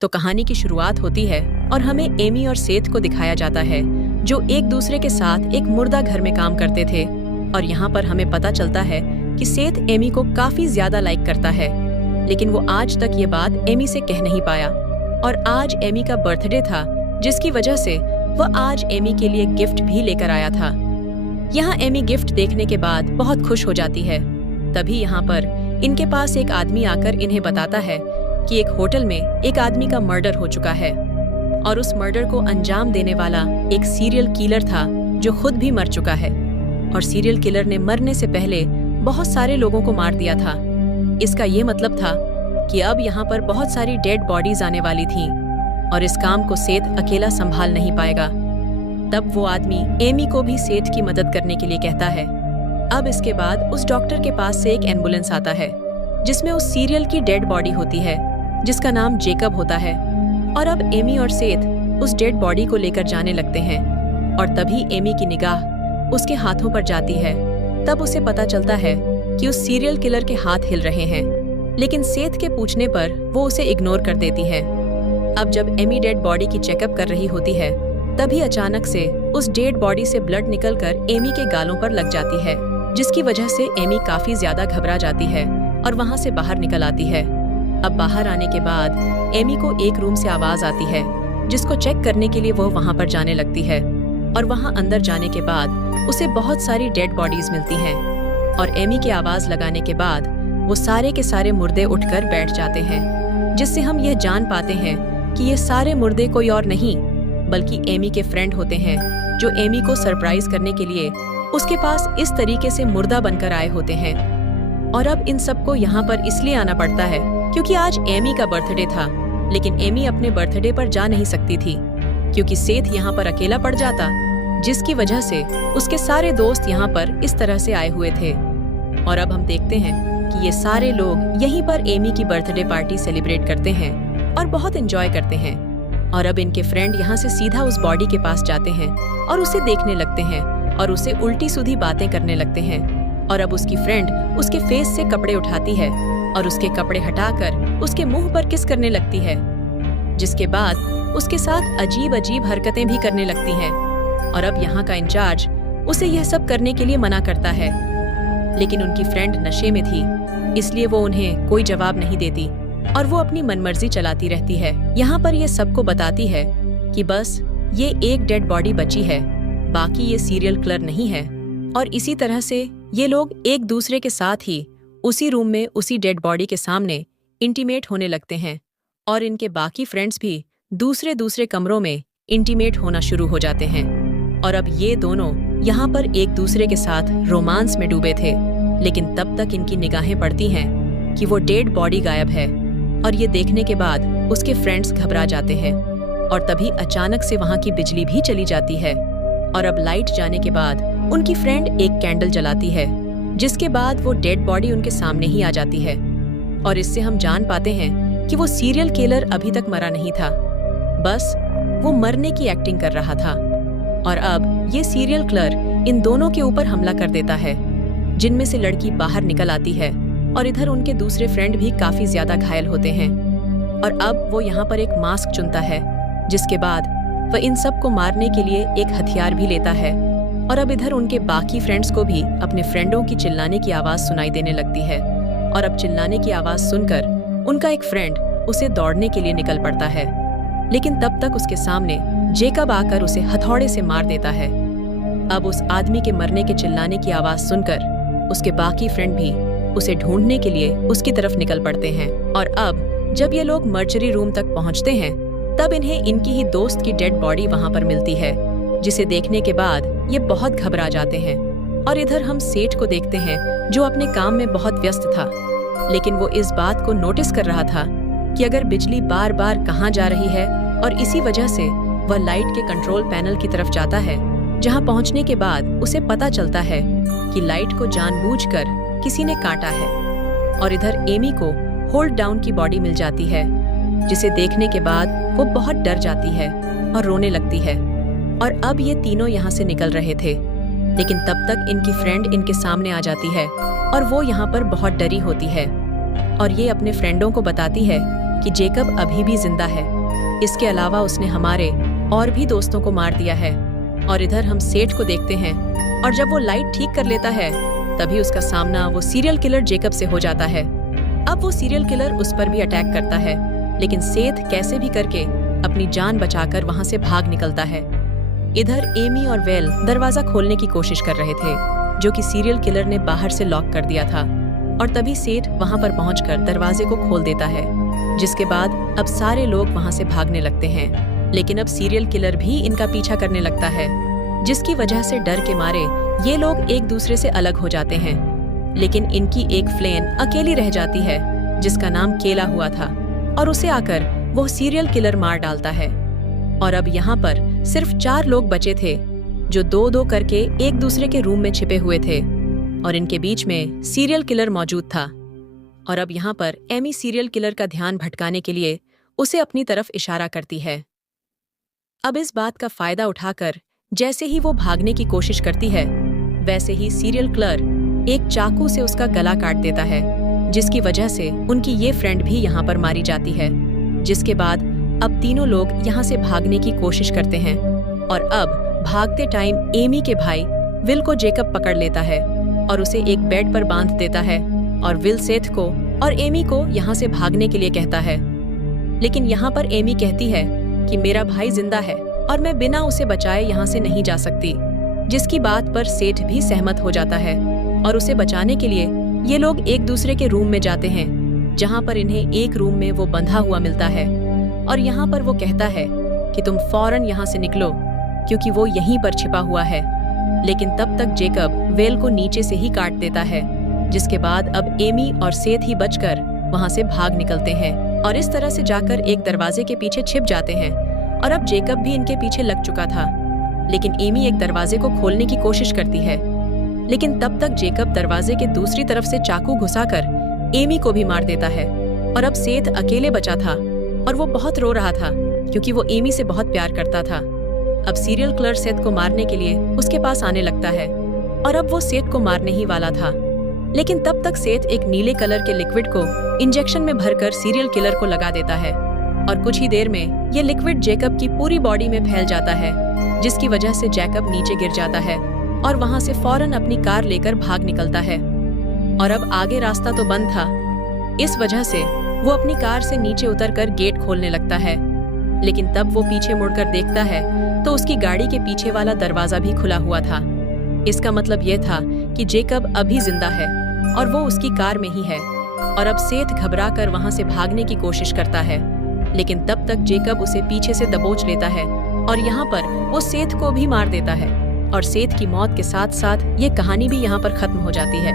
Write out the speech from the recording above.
तो कहानी की शुरुआत होती है और हमें एमी और सेथ को दिखाया जाता है, जो एक दूसरे के साथ एक मुर्दा घर में काम करते थे। और यहाँ पर हमें पता चलता है कि सेथ एमी को काफी ज्यादा लाइक करता है, लेकिन वो आज तक ये बात एमी से कह नहीं पाया। और आज एमी का बर्थडे था, जिसकी वजह से वह आज एमी के लिए गिफ्ट भी लेकर आया था। यहाँ एमी गिफ्ट देखने के बाद बहुत खुश हो जाती है। तभी यहाँ पर इनके पास एक आदमी आकर इन्हें बताता है कि एक होटल में एक आदमी का मर्डर हो चुका है और उस मर्डर को अंजाम देने वाला एक सीरियल किलर था, जो खुद भी मर चुका है। और सीरियल किलर ने मरने से पहले बहुत सारे लोगों को मार दिया था। इसका ये मतलब था कि अब यहाँ पर बहुत सारी डेड बॉडीज आने वाली थीं और इस काम को सेथ अकेला संभाल नहीं पाएगा। तब वो आदमी एमी को भी सेठ की मदद करने के लिए कहता है। अब इसके बाद उस डॉक्टर के पास से एक एम्बुलेंस आता है, जिसमें उस सीरियल की डेड बॉडी होती है, जिसका नाम जेकब होता है। और अब एमी और सेथ उस डेड बॉडी को लेकर जाने लगते हैं और तभी एमी की निगाह उसके हाथों पर जाती है। तब उसे पता चलता है कि उस सीरियल किलर के हाथ हिल रहे हैं, लेकिन सेथ के पूछने पर वो उसे इग्नोर कर देती है। अब जब एमी डेड बॉडी की चेकअप कर रही होती है, तभी अचानक से उस डेड बॉडी से ब्लड निकलकर एमी के गालों पर लग जाती है, जिसकी वजह से एमी काफी ज्यादा घबरा जाती है और वहाँ से बाहर निकल आती है। अब बाहर आने के बाद एमी को एक रूम से आवाज आती है, जिसको चेक करने के लिए वो वहाँ पर जाने लगती है। और वहाँ अंदर जाने के बाद उसे बहुत सारी डेड बॉडीज मिलती हैं और एमी की आवाज लगाने के बाद वो सारे के सारे मुर्दे उठकर बैठ जाते हैं, जिससे हम यह जान पाते हैं कि ये सारे मुर्दे कोई और नहीं बल्कि एमी के फ्रेंड होते हैं, जो एमी को सरप्राइज करने के लिए उसके पास इस तरीके से मुर्दा बनकर आए होते हैं। और अब इन सबको यहाँ पर इसलिए आना पड़ता है क्योंकि आज एमी का बर्थडे था, लेकिन एमी अपने बर्थडे पर जा नहीं सकती थी क्योंकि सेथ यहाँ पर अकेला पड़ जाता, जिसकी वजह से उसके सारे दोस्त यहाँ पर इस तरह से आए हुए थे। और अब हम देखते हैं कि ये सारे लोग यहीं पर एमी की बर्थडे पार्टी सेलिब्रेट करते हैं और बहुत एंजॉय करते हैं। और अब इनके फ्रेंड यहाँ से सीधा उस बॉडी के पास जाते हैं और उसे देखने लगते हैं और उसे उल्टी सीधी बातें करने लगते हैं। और अब उसकी फ्रेंड उसके फेस से कपड़े उठाती है और उसके कपड़े हटाकर उसके मुंह पर किस करने लगती है, जिसके बाद उसके साथ अजीब अजीब हरकतें भी करने लगती हैं। और अब यहाँ का इंचार्ज उसे यह सब करने के लिए मना करता है, लेकिन उनकी फ्रेंड नशे में थी, इसलिए वो उन्हें कोई जवाब नहीं देती और वो अपनी मनमर्जी चलाती रहती है। यहाँ पर ये सबको बताती है कि बस ये एक डेड बॉडी बची है, बाकी ये सीरियल किलर नहीं है। और इसी तरह से ये लोग एक दूसरे के साथ ही उसी रूम में उसी डेड बॉडी के सामने इंटीमेट होने लगते हैं और इनके बाकी फ्रेंड्स भी दूसरे दूसरे कमरों में इंटीमेट होना शुरू हो जाते हैं। और अब ये दोनों यहाँ पर एक दूसरे के साथ रोमांस में डूबे थे, लेकिन तब तक इनकी निगाहें पड़ती हैं कि वो डेड बॉडी गायब है। और ये देखने के बाद उसके फ्रेंड्स घबरा जाते हैं और तभी अचानक से वहाँ की बिजली भी चली जाती है। और अब लाइट जाने के बाद उनकी फ्रेंड एक कैंडल जलाती है, जिसके बाद वो डेड बॉडी उनके सामने ही आ जाती है। और इससे हम जान पाते हैं कि वो सीरियल किलर अभी तक मरा नहीं था, बस वो मरने की एक्टिंग कर रहा था। और अब ये सीरियल किलर इन दोनों के ऊपर हमला कर देता है, जिनमें से लड़की बाहर निकल आती है और इधर उनके दूसरे फ्रेंड भी काफी ज्यादा घायल होते हैं। और अब वो यहाँ पर एक मास्क चुनता है, जिसके बाद वह इन सब को मारने के लिए एक हथियार भी लेता है। और अब इधर उनके बाकी फ्रेंड्स को भी अपने फ्रेंडों की चिल्लाने की आवाज सुनाई देने लगती है। और अब चिल्लाने की आवाज सुनकर उनका एक फ्रेंड उसे दौड़ने के लिए निकल पड़ता है, लेकिन तब तक उसके सामने जेकब आकर उसे हथौड़े से मार देता है। अब उस आदमी के मरने के चिल्लाने की आवाज सुनकर उसके बाकी फ्रेंड भी उसे ढूंढने के लिए उसकी तरफ निकल पड़ते हैं। और अब जब ये लोग मर्चरी रूम तक पहुंचते हैं, तब इन्हें इनकी ही दोस्त की डेड बॉडी वहां पर मिलती है, जिसे देखने के बाद ये बहुत घबरा जाते हैं। और इधर हम सेठ को देखते हैं, जो अपने काम में बहुत व्यस्त था, लेकिन वो इस बात को नोटिस कर रहा था कि अगर बिजली बार बार कहाँ जा रही है, और इसी वजह से वह लाइट के कंट्रोल पैनल की तरफ जाता है, जहाँ पहुँचने के बाद उसे पता चलता है कि लाइट को जानबूझकर किसी ने काटा है। और इधर एमी को होल्ड डाउन की बॉडी मिल जाती है, जिसे देखने के बाद वो बहुत डर जाती है और रोने लगती है। और अब ये तीनों यहाँ से निकल रहे थे, लेकिन तब तक इनकी फ्रेंड इनके सामने आ जाती है और वो यहाँ पर बहुत डरी होती है। और ये अपने फ्रेंडों को बताती है कि जेकब अभी भी जिंदा है। इसके अलावा उसने हमारे और भी दोस्तों को मार दिया है। और इधर हम सेठ को देखते हैं, और जब वो लाइट ठीक कर लेता है तभी उसका सामना वो सीरियल किलर जेकब से हो जाता है। अब वो सीरियल किलर उस पर भी अटैक करता है, लेकिन सेठ कैसे भी करके अपनी जान बचाकर वहां से भाग निकलता है। इधर एमी और वेल दरवाजा खोलने की कोशिश कर रहे थे, जो कि सीरियल किलर ने बाहर से लॉक कर दिया था। और तभी सेठ वहां पर पहुंचकर दरवाजे को खोल देता है, जिसके बाद अब सारे लोग वहां से भागने लगते हैं। लेकिन अब सीरियल किलर भी इनका पीछा करने लगता है, जिसकी वजह से डर के मारे ये लोग एक दूसरे से अलग हो जाते हैं। लेकिन इनकी एक फ्लेन अकेली रह जाती है, जिसका नाम केला हुआ था, और उसे आकर वो सीरियल किलर मार डालता है। और अब यहाँ पर सिर्फ 4 लोग बचे थे, जो 2-2 करके एक दूसरे के रूम में छिपे हुए थे, और इनके बीच में सीरियल किलर मौजूद था। और अब यहाँ पर एमी सीरियल किलर का ध्यान भटकाने के लिए उसे अपनी तरफ इशारा करती है। अब इस बात का फायदा उठाकर जैसे ही वो भागने की कोशिश करती है, वैसे ही सीरियल किलर एक चाकू से उसका गला काट देता है, जिसकी वजह से उनकी ये फ्रेंड भी यहाँ पर मारी जाती है। जिसके बाद अब तीनों लोग यहाँ से भागने की कोशिश करते हैं, और अब भागते टाइम एमी के भाई विल को जेकब पकड़ लेता है और उसे एक बेड पर बांध देता है, और विल सेठ को और एमी को यहाँ से भागने के लिए कहता है। लेकिन यहाँ पर एमी कहती है कि मेरा भाई जिंदा है और मैं बिना उसे बचाए यहाँ से नहीं जा सकती, जिसकी बात पर सेठ भी सहमत हो जाता है। और उसे बचाने के लिए ये लोग एक दूसरे के रूम में जाते हैं, जहाँ पर इन्हें एक रूम में वो बंधा हुआ मिलता है। और यहाँ पर वो कहता है कि तुम फौरन यहाँ से निकलो, क्योंकि वो यहीं पर छिपा हुआ है। लेकिन तब तक जेकब वेल को नीचे से ही काट देता है, जिसके बाद अब एमी और सेठ ही बचकर वहाँ से भाग निकलते हैं, और इस तरह से जाकर एक दरवाजे के पीछे छिप जाते हैं। और अब जेकब भी इनके पीछे लग चुका था, लेकिन एमी एक दरवाजे को खोलने की कोशिश करती है। लेकिन तब तक जेकब दरवाजे के दूसरी तरफ से चाकू घुसाकर एमी को भी मार देता है। और अब सेठ अकेले बचा था, और वो बहुत रो रहा था, क्योंकि वो एमी से बहुत प्यार करता था। अब सीरियल किलर सेठ को मारने के लिए उसके पास आने लगता है, और अब वो सेठ को मारने ही वाला था। लेकिन तब तक सेठ एक नीले कलर के लिक्विड को इंजेक्शन में भरकर सीरियल किलर को लगा देता है, और कुछ ही देर में ये लिक्विड जेकब की पूरी बॉडी में फैल जाता है, जिसकी वजह से जेकब नीचे गिर जाता है और वहां से फौरन अपनी कार लेकर भाग निकलता है। और अब आगे रास्ता तो बंद था, इस वजह से वो अपनी कार से नीचे उतरकर गेट खोलने लगता है। लेकिन तब वो पीछे मुड़कर देखता है तो उसकी गाड़ी के पीछे वाला दरवाजा भी खुला हुआ था। इसका मतलब ये था कि जेकब अभी जिंदा है और वो उसकी कार में ही है। और अब सेठ घबरा कर वहां से भागने की कोशिश करता है, लेकिन तब तक जेकब उसे पीछे से दबोच लेता है, और यहाँ पर वो सेठ को भी मार देता है। और सेठ की मौत के साथ साथ ये कहानी भी यहाँ पर खत्म हो जाती है।